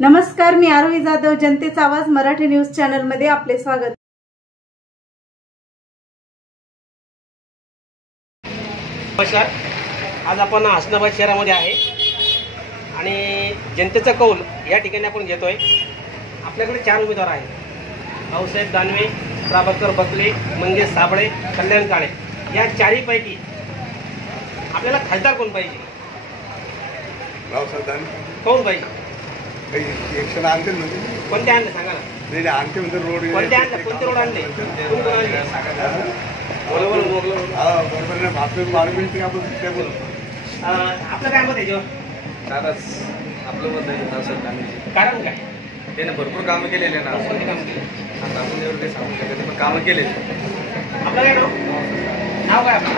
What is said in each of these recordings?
नमस्कार, मी आरोही जाधव, जनतेचा आवाज मराठी न्यूज चॅनल मध्ये आपले स्वागत। नमस्कार, आज आपण हसनाबाद शहरामध्ये आहे आणि जनतेचा कौल या ठिकाणी आपण घेतोय। आपल्याकडे 4 उमेदवार आहेत। भाऊसाहेब दानवे, प्रभाकर बकले, मंगेश साबळे, कल्याण काळे। या चारहीपैकी आपल्याला खासदार कोण पाहिजे? भाऊसाहेब दानवे कोण पाहिजे? इलेक्शन आणते म्हणजे कोणते आणले सांगा ना। नाही आणते म्हणजे रोड कोणते आणले? कोणते रोड आणले? कोण कोण आणले? बरोबर ना, आपलं मार्केटिंग आपण ते बोलू। आपलं काय मत आहे जेव्हा? दादाच आपलं मत आहे भाऊसाहेब दानवे। कारण काय? त्याने भरपूर कामं केलेले ना। कोणते काम केले? आता आपण एवढं काही सांगू शकत नाही, पण कामं केलेले। आपलं काय नाव काय आपलं?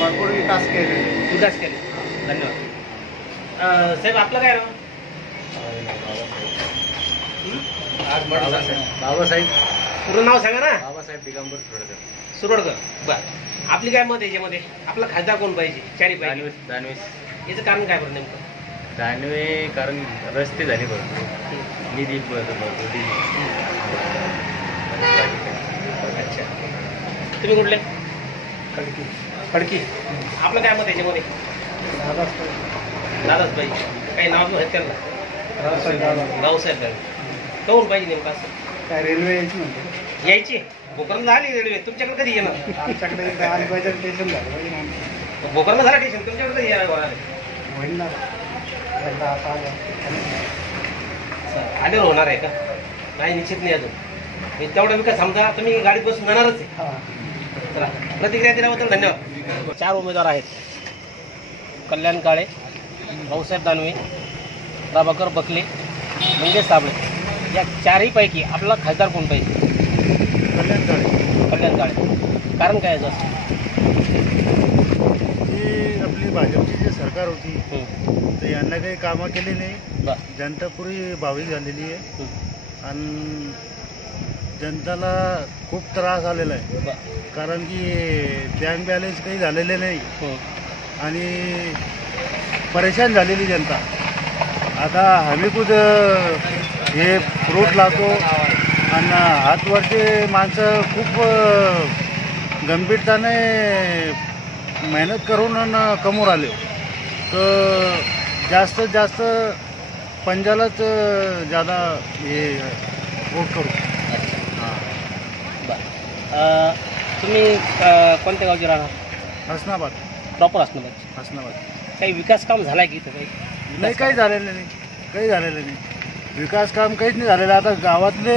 भरपूर विकास केले। धन्यवाद। साहेब आपलं काय नाव? बाबासाहेब पूर्ण नाव सांगा ना। बाबासाहेब दिगंबर सुरडकर। बरं, आपली काय मत आहे याच्यामध्ये? आपला खासदार कोण पाहिजे? चारी पाहिजे। दानवे याचं कारण काय बरं नेमकं? दानवे कारण रस्ते झाले भरपूर, निधी भरपूर अच्छा, तुम्ही कुठले? खडकी। आपलं काय मत आहे याच्यामध्ये? दादाच पाहिजे। काही नाव आहेत त्यांना? रावसाहेब दानवे। कोण पाहिजे नेमकं असं? काय रेल्वे यायची म्हणते? यायची भोकरला झाली रेल्वे, तुमच्याकडे कधी येणार? आमच्याकडे स्टेशन झालं, भोकरला झालं स्टेशन, तुमच्याकडे कधी येणार? आल्यावर होणार आहे का? नाही, निश्चित नाही अजून। मी तेवढा विकास समजा तुम्ही गाडीत बसून जाणारच आहे। चला, प्रतिक्रिया दिल्याबद्दल धन्यवाद। 4 उमेदवार आहेत। कल्याण काळे, भाऊसाहेब दानवे, प्रभाकर बकले, मंगेश साबळे। या चारहीपैकी आपला खासदार कोण पाहिजे? कल्याण काळे। कारण काय आहे? ही आपली भाजपची जी सरकार होती तर यांना काही कामं केली नाही। जनता पुरी भाविक झालेली आहे आणि जनताला खूप त्रास आलेला आहे, कारण की बँक बॅलन्स काही झालेले नाही आणि परेशान झालेली जनता। आता आम्ही खुद हे फ्रूट लावतो आणि हातवरचे माणसं खूप गंभीरताने मेहनत करून कमवून आले, तर जास्तीत जास्त पंजालाच ज़्यादा हे वोट करू। तुम्ही कोणत्या गावचे राहणार? हसनाबाद, प्रॉपर हसनाबाद। काही विकास काम झाला की इथं? नाही, काही झालेलं नाही, विकास काम काहीच नाही झालेलं। आता गावातले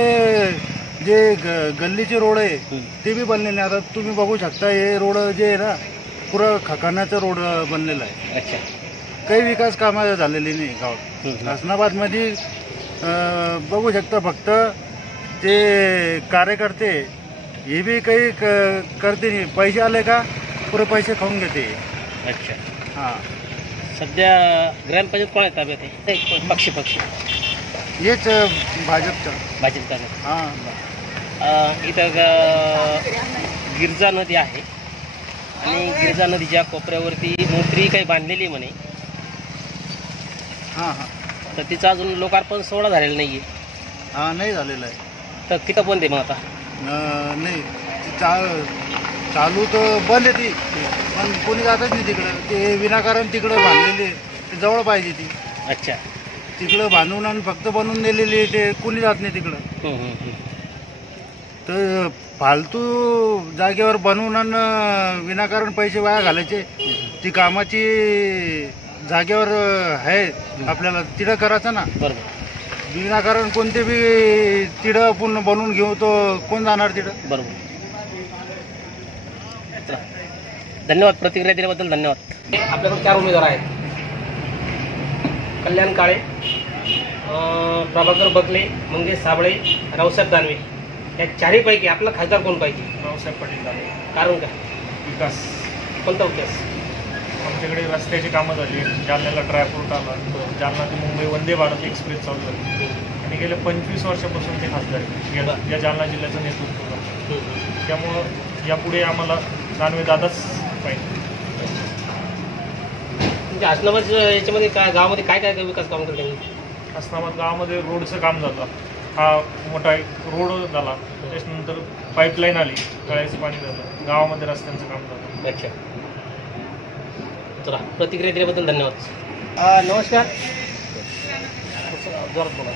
जे गल्लीचे रोड आहे ते बी बनले नाही। आता तुम्ही बघू शकता, हे रोड जे आहे ना, पुरं खकानाचं रोड बनलेलं आहे। अच्छा, काही काही विकास कामं झालेली नाही गावात। हसनाबादमध्ये बघू शकता, फक्त ते कार्यकर्ते हे बी काही करते नाही, पैसे आले का पुरे पैसे खाऊन घेते। अच्छा, हां। सध्या ग्रामपंचायत कोण आहे ताब्यात आहे? पक्षी हेच भाजपचं। भाजपचा? हां। इथं गिरजा नदी आहे आणि गिरजा नदीच्या कोपऱ्यावरती मोटरी काही बांधलेली म्हणे। हां, तर तिचा अजून लोकार्पण सोहळा झालेला नाही आहे। हां, नाही झालेलं आहे। तर तिथं बंद आहे मग आता? नाही, चालू तर बंद आहे ती, पण कोणी जातच नाही तिकडं। ते विनाकारण तिकडं बांधलेली, ते जवळ पाहिजे ती। अच्छा, तिकडं बांधून आणि फक्त बनवून दिलेली, ते कोणी जात नाही तिकडं। तर फालतू जागेवर बनवून आणि विनाकारण पैसे वाया घालायचे। ती कामाची जागेवर आहे आपल्याला तिथं करायचं ना। बरोबर। विनाकारण कोणते बी तिथं आपण बनवून घेऊ, तो कोण जाणार तिथं? बरोबर। धन्यवाद, प्रतिक्रिया दिल्याबद्दल धन्यवाद। आपल्याकडे 4 उमेदवार आहेत। कल्याण काळे, प्रभाकर बकले, मंगेश साबळे, रावसाहेब दानवे। या चारहीपैकी आपला खासदार कोण पाहिजे? रावसाहेब पाटील दानवे। कारण काय? विकास। कोणता विकास? आमच्याकडे रस्त्याची कामं झाली, जालन्याला ड्रायपोर्ट आला, जालना ते मुंबई वंदे भारत एक्सप्रेस चालू झाली आणि गेल्या 25 वर्षापासून ते खासदार आहेत या जालना जिल्ह्याचं नेतृत्व करतात। त्यामुळं यापुढे आम्हाला दानवे दादाच पाहिजे. म्हणजे हसनाबाद याच्यामध्ये काय गावामध्ये काय काय विकास काम केलं त्यांनी? हसनाबाद गावामध्ये रोडचं काम झालं, हा मोठा एक रोड झाला, त्याच्यानंतर पाईपलाईन आली, तळ्याचं पाणी झालं, गावामध्ये रस्त्यांचं काम झालं. अच्छा, चला प्रतिक्रिया दिल्याबद्दल धन्यवाद. नमस्कार, जोरात बोला.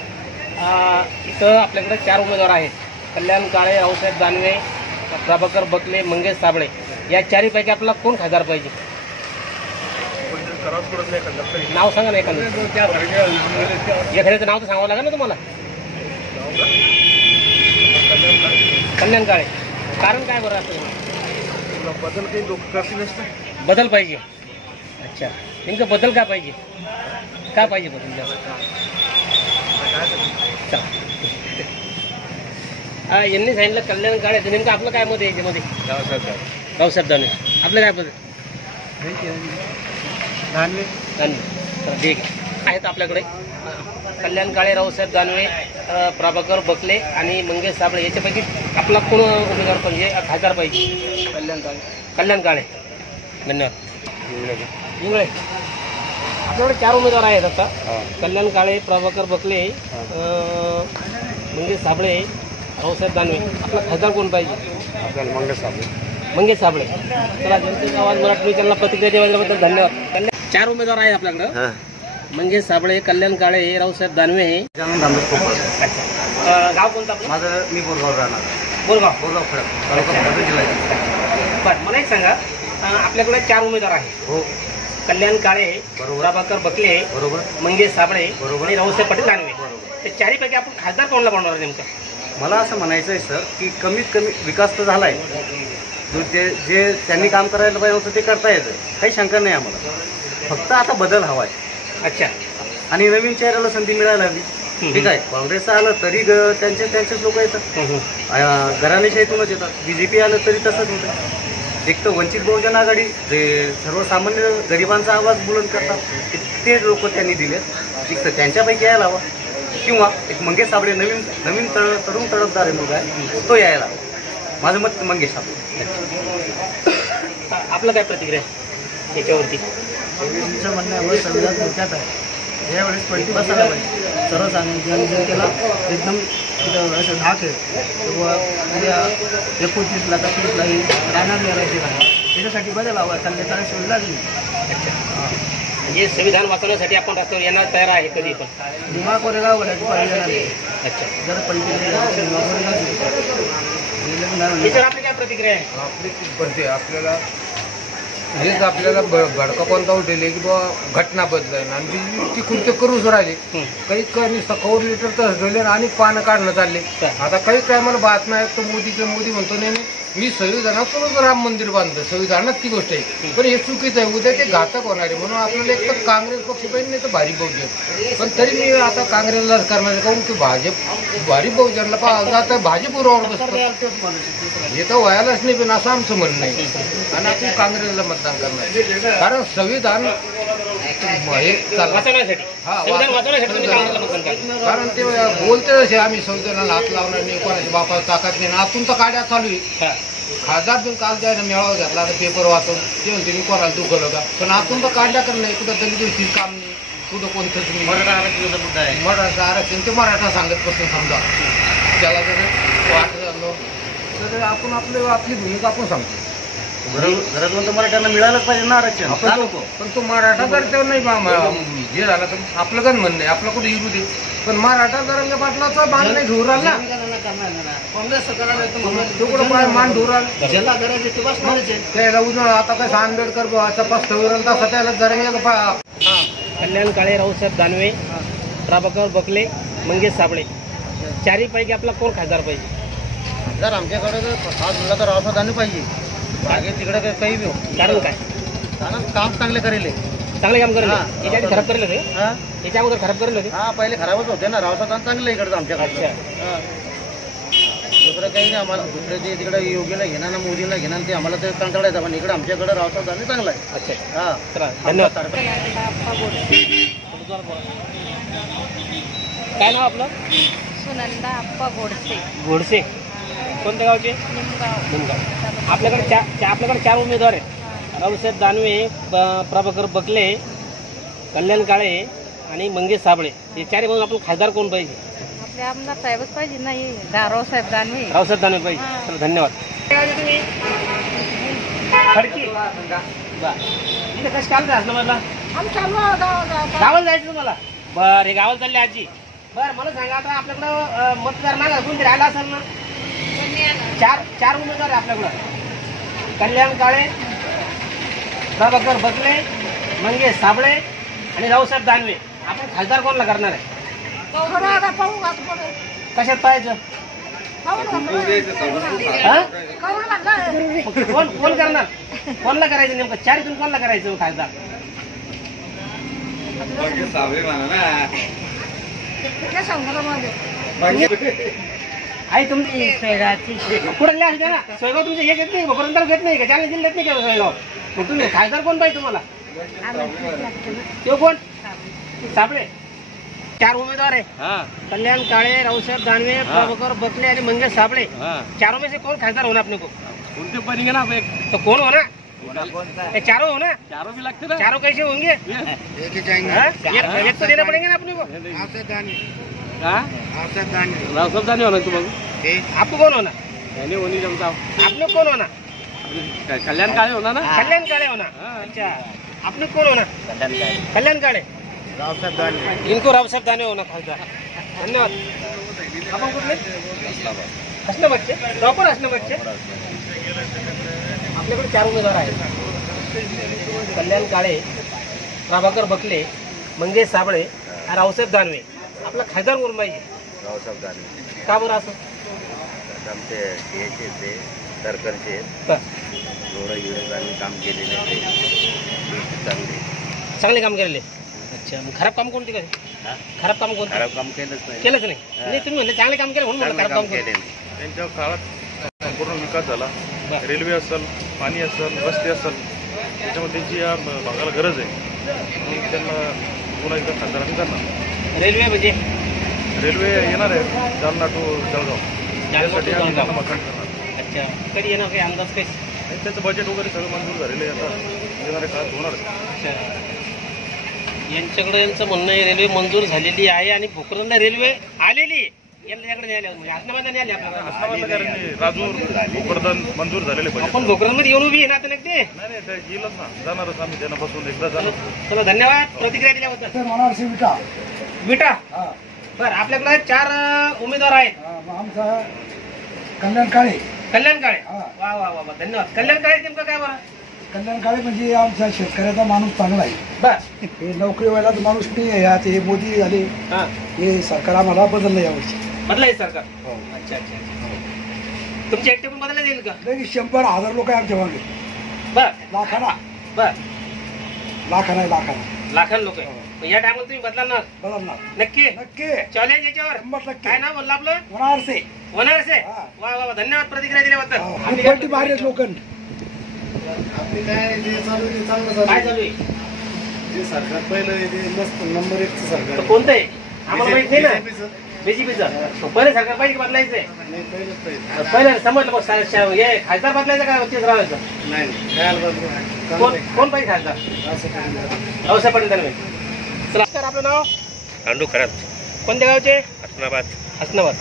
इथं आपल्याकडे 4 उमेदवार आहेत. कल्याण काळे, रावसाहेब दानवे, प्रभाकर बकले, मंगेश साबळे. या 4पैकी आपल्याला कोण खासदार पाहिजे? नाव सांगा ना एखादं. एखाद्याचं नाव तर सांगावं लागेल ना तुम्हाला. कल्याण काळे, कारण काय बरं असेल? बदल काही लोक करतील बदल पाहिजे. अच्छा, नेमकं बदल का पाहिजे? का पाहिजे बदल जास्त? यांनी सांगितलं कल्याण काळे, नेमकं आपलं काय मत आहे याच्यामध्ये? रावसाहेब दानवे. आपलं काय बदल? दानवे. ठीक आहेत आपल्याकडे. कल्याण काळे, रावसाहेब दानवे, प्रभाकर बकले आणि मंगेश साबळे. याच्यापैकी आपला कोण उमेदवार पाहिजे, खासदार पाहिजे? कल्याण काळे. धन्यवाद. इंगळे. आपल्याकडे 4 उमेदवार आहेत आता. कल्याण काळे, प्रभाकर बकले, मंगेश साबळे, रावसाहेब दानवे. आपला खासदार कोण पाहिजे? मंगेश साबळे. चला, जनतेचा आवाज मराठी न्यूज चॅनलला प्रतिक्रिया दिल्याबद्दल धन्यवाद. 4 उमेदवार आहेत आपल्याकडं. मंगेश साबळे, कल्याण काळे, रावसाहेब दानवे. गाव कोणतं आपलं? माझं मी बोरगाव राहणार. बोरगाव. जिल्हा. बरं, मला एक सांगा, आपल्याकडे 4 उमेदवार आहेत. हो, कल्याण काळे, बरोबर. प्रभाकर बकले, बरोबर. मंगेश साबळे, बरोबर. आणि रावसाहेब पाटील दानवे. बरोबर. ते 4पैकी आपण खासदार कोणाला बनवणार नेमका? मला असं म्हणायचं आहे सर की कमीत कमी विकास तर झाला आहे. जे त्यांनी काम करायला पाहिजे होतं ते करता येतं, काही शंका नाही आम्हाला. फक्त आता बदल हवा आहे. अच्छा, आणि नवीन चेहऱ्याला संधी मिळायला हवी. ठीक आहे, काँग्रेसचं आलं तरी त्यांचेच लोक येतात, घराणेशाहीतूनच येतात. BJP आलं तरी तसंच होतं. एक तर वंचित बहुजन आघाडी जे सर्वसामान्य गरिबांचा आवाज बुलंद करतात ते लोक त्यांनी दिले. एक तर त्यांच्यापैकी यायला हवा, किंवा एक मंगेश साबळे नवीन तरुण तडफदार मुलगा आहे तो यायला हवा. माझं मत मंगेश साबळे. आपलं काय प्रतिक्रिया याच्यावरती? तुमचं म्हणण्यावर संविधान धोक्यात आहे. यावेळेस पलटी बसायला पाहिजे. सर्वसामान्य जनतेला एकदम असं धाक आहे. उद्या 29ला का 30लाही राहणार मिळायचे नाही. त्याच्यासाठी बदल हवा. कल्याण सोडली लागली. म्हणजे संविधान वाचवण्यासाठी आपण रस्त्यावर येणार तयार आहे कधी पण? दिमाग कोरेगाव वड्याची पाहिजे येणार आहे. अच्छा, जर पलटी याच्यावर आपली काय प्रतिक्रिया आहे? आपल्याला हेच आपल्याला भडका कोणता उठेल की बाबा घटना बदलेल आणि ती कृत्य करूच राहिले. काही कौर लिटर तर ठेवले आणि पानं काढणं चालले. आता काही टायमाला बातम्या आहेत तर मोदी म्हणतो नाही मी संविधानातूनच राम मंदिर बांधलं. संविधानात ती गोष्ट आहे, पण हे चुकीचं आहे. उद्या ते घातक होणार आहे. म्हणून आपल्याला एक तर काँग्रेस पक्ष पाहिजे, नाही तर भारी बहुजन. पण तरी मी आता काँग्रेसलाच करणार आहे, काहून की भारी बहुजनला आता भाजपवर बसतो हे तर व्हायलाच नाही. पण असं आमचं म्हणणं आहे आणि आपण काँग्रेसला मतदान करणार. कारण संविधान कारण ते बोलते असे आम्ही संविधानाला हात लावणार नाही, कोणाच्या बापाला ताकद नाही. आतून तर काड्या चालू आहे. खासदार पण काल त्याने मेळावा घेतला आता पेपर वाचून ते म्हणते मी कोणाला दुखवलं का, पण आतून तर काढल्या कर नाही. कुठं तरी दिवशी काम नाही, कुठं कोणतंच नाही. मराठा आरक्षण ते मराठा सांगत बसून समजा त्याला जर वाटत झालं तर आपण आपली भूमिका आपण सांगतो. गरजवंत मराठ्यांना मिळालंच पाहिजे ना आरक्षण. पण तो मराठा जर तेव्हा नाही हे झाला तर आपलं गण म्हणणं आहे आपलं कुठे येऊ दे. पण मराठा जरंग पाटलाचा मान नाही घेऊन राहिला ना, तिकडं पाय मान घेऊन राहिला त्याला उजळ. आता काय आंबेडकर तपास तसा त्याला जरंग. कल्याण काळे, रावसाहेब दानवे, प्रभाकर बकले, मंगेश साबळे. 4पैकी आपला कोण खासदार पाहिजे? जर आमच्याकडे जर खास झाला तर रावसाहेब दानवे पाहिजे. मागे तिकडे काही बी हो. कारण काय? कारण काम चांगले करेल, चांगले काम करेल. याच्या आधी खराब करेल होते, याच्या अगोदर खराब करेल होते. हा पहिले खराबच होते ना. रावसाहेब दानवे चांगलं इकडचं आमच्याकडे. दुसरं काही नाही आम्हाला. दुसरं ते तिकडे योगीला घेणार ना मोदीला घेणार ते आम्हाला ते कंटाळायचं. पण इकडे आमच्याकडे रावसाहेब दानवे चांगला आहे. अच्छा, हा चला धन्यवाद. काय नाव आपलं? सुनंदा आप्पा गोडसे. घोडसे. कोणत्या गावचे? निमगाव. आपल्याकडे 4 उमेदवार आहेत. रावसाहेब दानवे, प्रभाकर बकले, कल्याण काळे आणि मंगेश साबळे हे चारही म्हणून आपण खासदार कोण पाहिजे? आपले आमदार साहेबच पाहिजे नाही रावसाहेब दानवे. रावसाहेब दानवे पाहिजे. चला धन्यवाद. तुम्ही खडकी इथे कसं चालतं असलं मला गावाला जायचं तुम्हाला? बरं, हे गावाला चालले आजी. बरं, मला सांगा आता आपल्याकडं मतदार मागा कोणतरी राहिला असेल ना? चार उमेदवार आहे आपल्याकडं. कल्याण काळे, प्रभाकर बकले, मंगेश साबळे आणि रावसाहेब दानवे. आपण खासदार कोणाला करणार आहे? कशात पाहायचं? कोण करणार? कोणाला करायचं नेमकं? चारीतून कोणाला करायचं खासदार? आई तुमची कुठे लिहा ना? सोयगाव तुमचं हे घेत नाही, भोकरंदर घेत नाही का? जालना जिल्ह्यात नाही का सोयगाव? मग तुम्ही खासदार कोण पाहिजे तुम्हाला? तो कोण? साबळे. चार उमेदवार आहे. कल्याण काळे, रावसाहेब दानवे, प्रभाकर बकले आणि मंगेश साबळे. चारों में से कौन खासदार होना अपने को? उनके बनेंगे ना तो कौन होना? चारों होना? चारों भी लगते ना. चारों कैसे होंगे? एक तो देना पड़ेंगे ना अपने को. रावसाहेब दानवे होना तुम्हाला. आपको कौन होना? यानी होनी जमता. आपने कौन होना? कल्याण काळे होना ना. कल्याण काळे होना. अच्छा, आपने कौन होना? कल्याण काळे. रावसाहेब दानवे. इनको रावसाहेब दानवे होना खासदार. धन्यवाद. आपण कुठले? हसनाबादचे. प्रॉपर हसनाबादचे. आपल्याकडे चार उमेदवार आहेत. कल्याण काळे, प्रभाकर बकले, मंगेश साबळे आणि रावसाहेब दानवे. आपला खासदार कोण पाहिजे? रावसाहेब दानवे. का बरं असं? आमचे ते सरकारचे रोड काम केलेले चांगले काम केलेले. अच्छा, मग खराब काम कोणते करे? खराब काम कोणतं? खराब काम केलंच नाही. नाही तुम्ही म्हणले चांगले काम केलं म्हणून खराब काम केले. त्यांच्या काळात संपूर्ण विकास झाला. रेल्वे असेल, पाणी असेल, रस्ते असेल, त्याच्यामुळे त्यांची या भागाला गरज आहे. म्हणून त्यांना पुन्हा एकदा खासदारांनी करणार. रेल्वे म्हणजे रेल्वे येणार आहे जालना टू जळगाव. त्यासाठी आम्ही त्यांना मतदान करणार. अच्छा, कधी येणार काही अंदाज काही? त्यांचं बजेट वगैरे सगळं मंजूर झालेलं आहे. आता येणाऱ्या काळात होणार आहे. यांच्याकडे यांचं म्हणणं आहे रेल्वे मंजूर झालेली आहे आणि भोकरदनला रेल्वे आलेली यांच्याकडे नाही आली. हसनाबादला नाही आली आपल्याला. राजूर भोकरदन मंजूर झालेले बजेट. आपण भोकरदनमध्ये येऊन उभी येणार नाही ते. नाही ते येईलच ना. जाणारच आम्ही त्यांना बसून एकदा जाणार. चला धन्यवाद प्रतिक्रिया दिल्याबद्दल. विटा. बरं, आपल्याकडे चार उमेदवार आहेत. आमचा कल्याण काळे. कल्याण काळे. वा वा वा, धन्यवाद. कल्याण काळे नेमकं काय बरं? कल्याण काळे म्हणजे आमचा शेतकऱ्याचा माणूस चांगला आहे. बस हे नोकरी व्हायला माणूस नाही आहे. आता हे मोदी झाले, हे सरकार आम्हाला बदललं यावर्षी. बदलायचं सरकार. अच्छा अच्छा. तुमचे एकटे पण बदलला येईल का? नाही, 100,000 लोक आहे आमच्या मागे. बर लाखाना. बर, लाखाना लाखान लोक आहे. या टायमाला तुम्ही बदलणार? बदलणार नक्की. नक्की. चॅलेंज याच्यावर 100%. काय नाव बोललं आपलं? वनारसे. वनारसे. वा वा वा, धन्यवाद प्रतिक्रिया दिल्याबद्दल. बाहेर लोखंड काय चालू आहे? जे सरकार पहिलं ते मस्त नंबर 1चं सरकार. कोणतं आहे आम्हाला माहित नाही ना. बीजेपीचं पहिले सरकार पाहिजे बदलायचंय. पहिले समजलं बघ, हे खासदार बदलायचं का तेच राहायचं? कोण पाहिजे खासदार? रावसाहेब पाटील दानवे. चला, आपलं नाव? पांडू खरात. कोणत्या गावचे? हसनाबाद. हसनाबाद.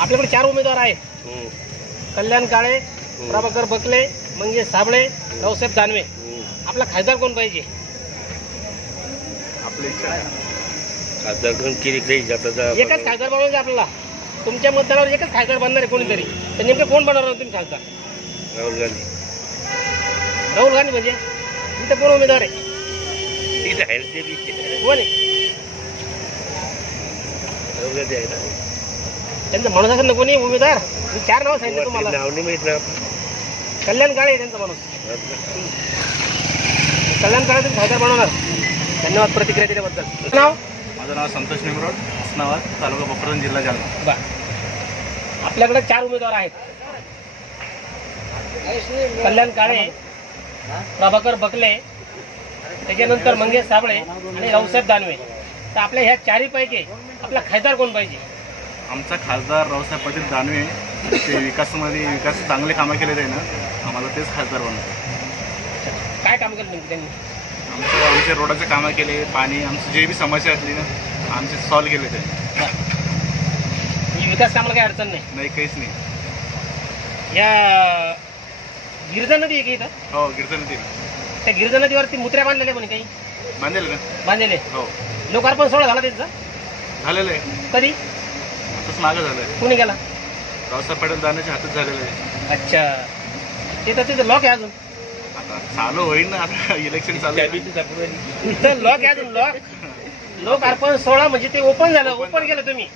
आपल्याकडे चार उमेदवार आहेत. कल्याण काळे, प्रभाकर बकले, मंगेश साबळे, रावसाहेब दानवे. आपला खासदार कोण पाहिजे? आपल्या इच्छा खासदार कोण केली एकच खासदार बनवायचं आपल्याला. तुमच्या मतदारावर एकच खासदार बनणार आहे कोणीतरी. तर नेमकं कोण बनवणार तुम्ही खासदार? राहुल गांधी. राहुल गांधी म्हणजे इथं कोण उमेदवार आहे? कोण आहे? राहुल गांधी आहे ना. त्यांचं माणूस असेल ना कोणी उमेदवार? मी चार नाव सांगितलं तुम्हाला. नाव नाही माहित ना. कल्याण काळे त्यांचा माणूस. कल्याण काळे तुम्ही खासदार बनवणार. धन्यवाद प्रतिक्रिया दिल्याबद्दल. नाव? माझं नाव संतोष निमरोड, हसनाबाद, तालुका भोकरदन, जिल्हा जालना. बरं, आपल्याकडे चार उमेदवार आहेत. कल्याण काळे, प्रभाकर बकले, त्याच्यानंतर मंगेश साबळे आणि रावसाहेब दानवे. तर आपल्या ह्या चारीपैकी आपला खासदार कोण पाहिजे? आमचा खासदार रावसाहेब पाटील दानवे. ते विकास चांगले कामं केलेले आहे ना, आम्हाला तेच खासदार बनवतात. काय काम केलं नेमकं त्यांनी? आमच्या रोडाचे कामं केले, पाणी आमची जे बी समस्या असली ना आमचे सॉल्व केले ते. म्हणजे विकास कामाला काही अडचण नाही? नाही, काहीच नाही. या गिरजा नदी आहे की इथं? हो, गिरजा नदी. त्या गिरजा नदीवरती मुत्र्या बांधलेल्या म्हणे काही? बांधलेलं ना? बांधलेले. हो. लोकार्पण सोहळा झाला त्यांचा? झालेलं आहे. कधी? आताच मागं झालंय. कोणी गेला? रावसाहेब पाटील जाण्याच्या हातात झालेलं आहे. अच्छा. तिथं लॉक आहे अजून? आता चालू होईल ना, आता इलेक्शन चालू आहे. तिथं लॉक आहे अजून, लॉक. लोकार्पण सोहळा म्हणजे ते ओपन झालं, ओपन केलं तुम्ही,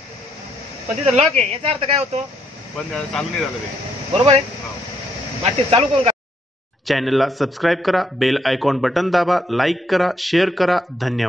पण तिथं लॉक आहे. याचा अर्थ काय होतो? पण चालू नाही झालं ते. बरोबर आहे. मग ते चालू कोण? चॅनलला सबस्क्राईब करा, बेल आयकॉन बटन दाबा, लाईक करा, शेअर करा. धन्यवाद.